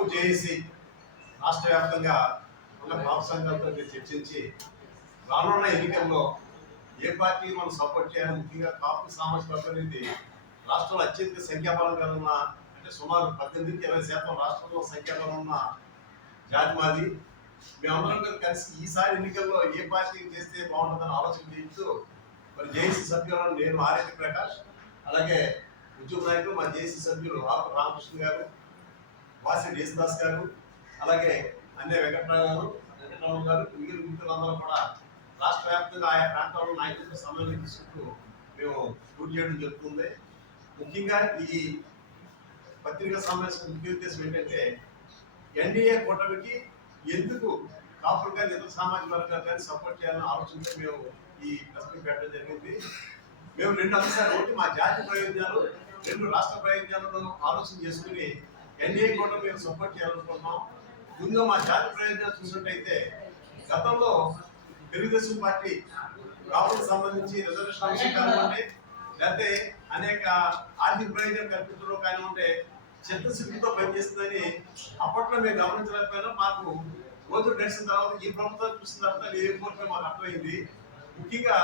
కాపు JAC రాష్ట్ర వ్యాప్తంగా ఉన్న కాపు సంఘాలతో చర్చించి రానున్న ఎన్నికల్లో ఏ పార్టీ మనం సపోర్ట్ చేయాలి, ముఖ్యంగా కాపు సామాజిక వర్గం అనేది రాష్ట్రంలో అత్యధిక సంఖ్యాబలం ఉన్న, అంటే సుమారు 18-20% రాష్ట్రంలో సంఖ్యాబలం ఉన్న జాతి మాది. మేమందరం కలిసి ఈసారి ఎన్నికల్లో ఏ పార్టీ చేస్తే బాగుంటుందని ఆలోచన చేయించు మరి జేఏసీ సభ్యులను నేను ఆర్ఎస్ ప్రకాష్, అలాగే ఉద్యోగ నాయకులు మా జేఏసీ సభ్యులు ఆకు రామకృష్ణ గారు, వాసి దేశదాస్ గారు, అలాగే అన్నే వెంకటరావు గారు, మిగిలిన మిత్రులందరూ కూడా రాష్ట్ర వ్యాప్తంగా ఆయా ప్రాంతాల్లో నాయకులతో సమన్వయం తీసుకుంటూ మేము పూర్తి చేయడం జరుగుతుంది. ముఖ్యంగా ఈ పత్రికా సమావేశం ముఖ్య ఉద్దేశం ఏంటంటే ఎన్డీఏ కూటమికి ఎందుకు కాపులు కానీ ఇతర సామాజిక వర్గాలు కానీ సపోర్ట్ చేయాలని ఆలోచనతో మేము ఈ ప్రశ్న పెట్టడం జరిగింది. మేము 2 అంశాలు, ఒకటి మా జాతి ప్రయోజనాలు, 2 రాష్ట్ర ప్రయోజనాలను ఆలోచన చేసుకుని ఎన్డీఏ కూటమి మేము సపోర్ట్ చేయాలనుకుంటున్నాం. ముందు మా జాతి ప్రయోజనాలు చూసినట్టయితే గతంలో తెలుగుదేశం పార్టీ కాపులకు సంబంధించి రిజర్వేషన్ అంశం కానివ్వండి, లేకపోతే అనేక ఆర్థిక ప్రయోజనాలు కల్పించడంలో కానివ్వండి చిత్తశుద్ధితో పనిచేస్తుందని అప్పట్లో మేము గమనించలేకపోయినా మాకు రోజులు గడిచిన తర్వాత ఈ ప్రభుత్వం చూసిన తర్వాత ఏ కోరిక మాకు అర్థమైంది. ముఖ్యంగా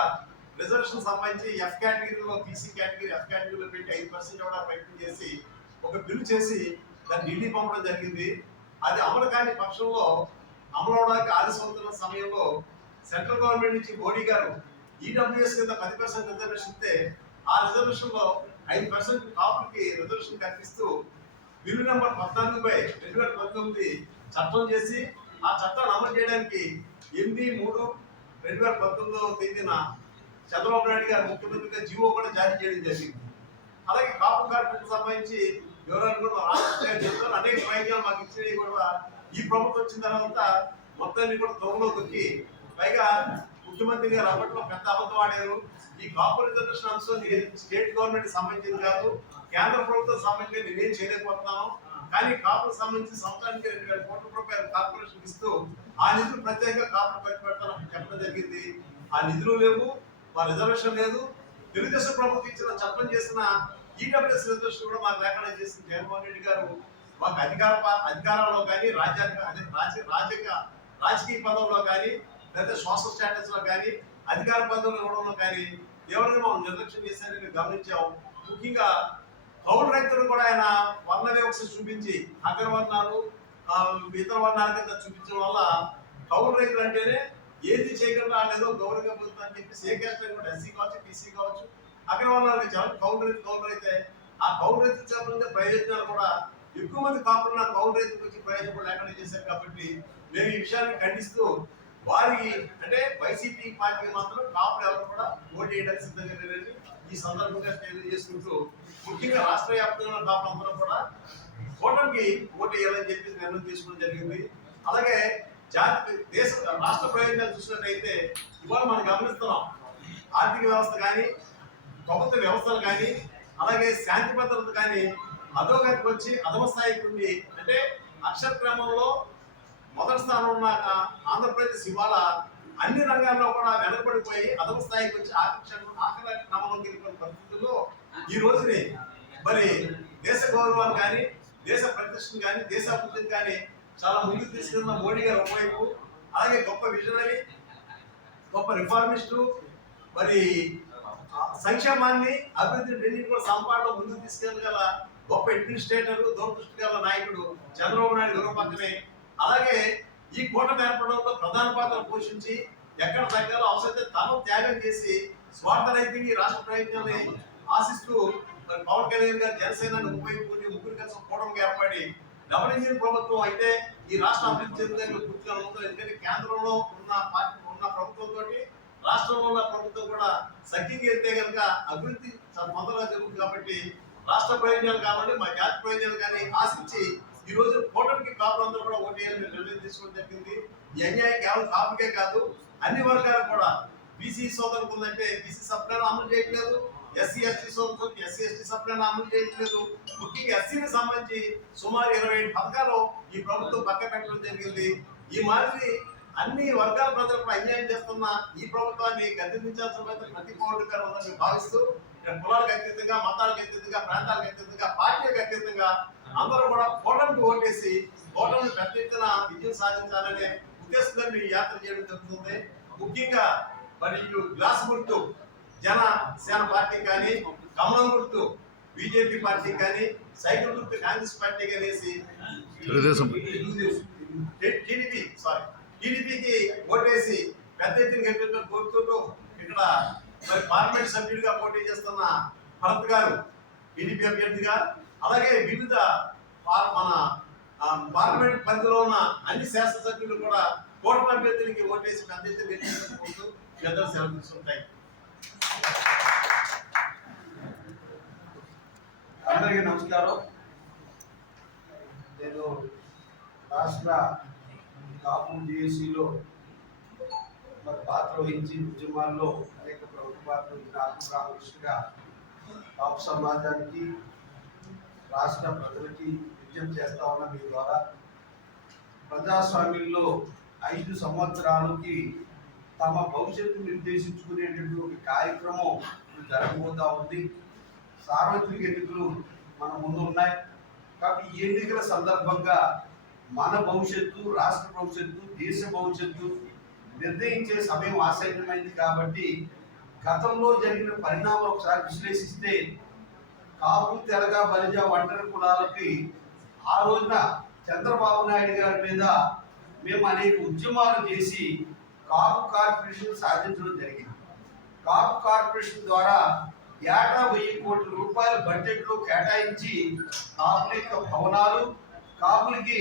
రిజర్వేషన్ సంబంధించి ఎఫ్ కేటగిరీలో, పీసీ కేటగిరీ ఎఫ్ కేటగిరీలో పెట్టి 5% కూడా ప్రయత్నం చేసి ఒక బిల్లు చేసి దాన్ని ఢిల్లీ పంపడం జరిగింది. అది అమలు కాని పక్షంలో అమలు అవడానికి ఆలస్యం అవుతున్న సమయంలో సెంట్రల్ గవర్నమెంట్ నుంచి మోడీ గారు ఈడబ్ల్యూఎస్ కింద 10% రిజర్వేషన్ ఇస్తే ఆ రిజర్వేషన్ లో 5% కాపులకి రిజర్వేషన్ కల్పిస్తూ బిల్లు నెంబర్ 14/2019 చట్టం చేసి ఆ చట్టాన్ని అమలు చేయడానికి 8/3/2019 తేదీన చంద్రబాబు నాయుడు గారు ముఖ్యమంత్రిగా జీవో కూడా జారీ చేయడం జరిగింది. అలాగే కాపు కార్మికులకు సంబంధించి వివరాలు కూడా రాష్ట్ర అనేక ప్రయోజనాలు మాకు ఇచ్చినవి కూడా ఈ ప్రభుత్వం వచ్చిన తర్వాత మొత్తాన్ని కూడా తొంగలో దొక్కి, పైగా ముఖ్యమంత్రి గారు అప్పట్లో పెద్ద అబద్ధం ఆడారు. ఈ కాపు రిజర్వేషన్ అంశం స్టేట్ గవర్నమెంట్ సంబంధించింది కాదు, కేంద్ర ప్రభుత్వం సంబంధించి నేనేం చేయలేకపోతున్నాను, కానీ కాపులకు సంబంధించి సంవత్సరానికి 2,000 కోట్ల రూపాయలు కార్పొరేషన్ ఇస్తూ ఆ నిధులు ప్రత్యేకంగా కాపులు ఖర్చు పెడతానని చెప్పడం జరిగింది. ఆ నిధులు లేవు, మా రిజర్వేషన్ లేదు. తెలుగుదేశం ప్రభుత్వం ఇచ్చిన చట్టం చేసిన ఈడబ్ల్యూఎస్ రిజర్వేషన్ కూడా మాకు లేకుండా చేసిన జగన్మోహన్ రెడ్డి గారు మాకు అధికారంలో కానీ రాజకీయ పదవుల్లో కానీ లేదా సోషల్ స్టాటస్ లో కానీ అధికార పదవులు ఇవ్వడంలో కానీ ఎవరైనా మనం నిర్లక్ష్యం చేశారని గమనించాము. ముఖ్యంగా కౌలు రైతులు కూడా ఆయన వర్ణ వివక్ష చూపించి అగ్రవర్ణాలు ఇతర వర్ణాల కింద చూపించడం వల్ల కౌలు రైతులు అంటేనే ఏది చేయకుండా లేదో గౌరవంగా పొందుతుందని చెప్పి ఏ క్యాస్ట్ కూడా ఎస్సీ కావచ్చు, బీసీ కావచ్చు, అగ్రవర్ణాలకు చాలా కౌలు రైతే ఆ కౌలు రైతులు చెప్పిన ప్రయోజనాలు కూడా ఎక్కువ మంది కాకుండా కౌలు రైతులకు వచ్చి ప్రయోజనం లేకుండా చేశారు. కాబట్టి మేము ఈ విషయాన్ని ఖండిస్తూ వారికి, అంటే వైసీపీ పార్టీ మాత్రం కాపులు ఎవరు కూడా ఓటు వేయడానికి సిద్ధంగా లేదని ఈ సందర్భంగా తెలియజేసుకుంటూ, ముఖ్యంగా రాష్ట్ర వ్యాప్తంగా కాపులు అందరూ కూడా కూటమికి ఓటు వేయాలని చెప్పి నిర్ణయం తీసుకోవడం జరిగింది. అలాగే రాష్ట్ర ప్రయోజనాలు చూసినట్టయితే ఇవాళ మనం గమనిస్తున్నాం, ఆర్థిక వ్యవస్థ కానీ, ప్రభుత్వ వ్యవస్థలు కానీ, అలాగే శాంతి భద్రత కానీ అధోగతికి వచ్చి అధమ స్థాయికి ఉంది. అంటే అక్షర క్రమంలో మొదటి స్థానంలో ఉన్న ఆంధ్రప్రదేశ్ ఇవాళ అన్ని రంగాల్లో కూడా వెనకబడిపోయి అధమ స్థాయికి వచ్చి ఆఖరి క్రమంలోకి వెళ్ళిపోయిన పరిస్థితుల్లో ఈ రోజుని మరి దేశ గౌరవాన్ని కానీ, దేశ ప్రతిష్టను కానీ, దేశ అభివృద్ధిని కానీ చాలా ముందుకు తీసుకెళ్తున్న మోడీ గారు ఒకవైపు, అలాగే గొప్ప విజనరీ, గొప్ప రిఫార్మిస్టు, మరి సంక్షేమాన్ని అభివృద్ధిని రెండింటి కూడా సంపాదనలో ముందుకు తీసుకెళ్ళగల గొప్ప అడ్మినిస్ట్రేటర్, దూరదృష్టి గల నాయకుడు చంద్రబాబు నాయుడు గారు పక్కనే, అలాగే ఈ కూటమి ఏర్పడంలో ప్రధాన పాత్ర పోషించి ఎక్కడ తగ్గాలో అవసరమైతే తను త్యాగం చేసి స్వార్థరహితంగా ఈ రాష్ట్ర ప్రయత్నాన్ని ఆశిస్తూ పవన్ కళ్యాణ్ గారు జనసేనని ఉపయోగించుకుని ముగ్గురు కలిసి కూటమికి ఏర్పడి డబుల్ ఇంజిన్ ప్రభుత్వం అయితే ఈ రాష్ట్రం అభివృద్ధి చెందడానికి పూర్తిగా ఉంటుంది. ఎందుకంటే కేంద్రంలో ఉన్న ప్రభుత్వంతో రాష్ట్రంలో ఉన్న ప్రభుత్వం కూడా సఖ్యంగా వెళ్తే కనుక అభివృద్ధి మొదలుగా జరుగుతుంది. కాబట్టి రాష్ట్ర ప్రయోజనాలు కాబట్టి మా జాతి ప్రయోజనాలు కానీ ఆశించి ఈ రోజు కూటమికి కాపులందరూ కూడా ఓటు వేయాలని నిర్ణయం తీసుకోవడం జరిగింది. ఈ అన్యాయం కేవలం కాపుకే కాదు, అన్ని వర్గాలు కూడా. బీసీ సోదరులకు ఉందంటే బీసీ సప్లైను అమలు చేయట్లేదు, ఎస్సీ ఎస్టీ సోదరులకు ఎస్సీ ఎస్టీ సప్లైను అమలు చేయట్లేదు. ముఖ్యంగా ఎస్సీకి సంబంధించి సుమారు 27 పథకాలు ఈ ప్రభుత్వం పక్క పెట్టడం జరిగింది. ఈ మాదిరి అన్ని వర్గాల ప్రజలకు అన్యాయం చేస్తున్న ఈ ప్రభుత్వాన్ని గద్దెదించాల్సిన ప్రతి పౌరుడు గారు ఉందని భావిస్తూ కులాలకు అతీతంగా, మతాలకు అతీతంగా, ప్రాంతాలకు అతీతంగా, పార్టీలకు అతీతంగా అందరూ కూడా కూటమికి ఓటేసి కూటమిని పెద్ద ఎత్తున విజయం సాధించాలనే ఉద్దేశంతో ఈ యాత్ర చేయడం జరుగుతుంది. ముఖ్యంగా మరి ఇటు గ్లాస్ గుర్తు జనసేన పార్టీ కానీ, కమలం గుర్తు బీజేపీ పార్టీ కానీ, సైకిల్ గుర్తు కాంగ్రెస్ పార్టీ అనేసి టీడీపీకి ఓటేసి పెద్ద ఎత్తున గెలిపించాలని కోరుకుంటూ ఇక్కడ మరి పార్లమెంట్ సభ్యుడిగా పోటీ చేస్తున్న భరత్ గారు టీడీపీ అభ్యర్థిగా, అలాగే వివిధ మన పార్లమెంట్ పరిధిలో ఉన్న అన్ని శాసనసభ్యులు కూడా కూటమి అభ్యర్థులకి ఓటేసి పెద్ద ఎత్తున గెలిపించుకుంటూ పెద్దలు సెలవు తీసుకుంటాయి. అందరికీ నమస్కారం. నేను రాష్ట్ర కాపు జేఏసీలో మరి పాత్ర వహించి ఉద్యమాల్లో అనేక ప్రభుత్వ పాత్ర వహించిన ఆత్మకాంక్షగా కాపు సమాజానికి, రాష్ట్ర ప్రజలకి విజ్ఞప్తి చేస్తా ఉన్న మీ ద్వారా ప్రజాస్వామ్యంలో 5 సంవత్సరాలకి తమ భవిష్యత్తు నిర్దేశించుకునేటువంటి ఒక కార్యక్రమం జరగబోతా ఉంది. సార్వత్రిక ఎన్నికలు మన ముందు ఉన్నాయి కాబట్టి ఈ ఎన్నికల సందర్భంగా మన భవిష్యత్తు, రాష్ట్ర భవిష్యత్తు, దేశ భవిష్యత్తు నిర్ణయించే సమయం ఆసన్నమైంది. కాబట్టి గతంలో జరిగిన పరిణామాలు ఒకసారి విశ్లేషిస్తే కాపు, తెలగ, బలిజ, ఒంటరి కులాలకి ఆ రోజున చంద్రబాబు నాయుడు గారి మీద మేము అనేక ఉద్యమాలు చేసి కాపు కార్పొరేషన్ సాధించడం జరిగింది. కాపు కార్పొరేషన్ ద్వారా ఏటా 1000 కోట్ల రూపాయల బడ్జెట్లో కేటాయించి కాపుల యొక్క భవనాలు, కాపులకి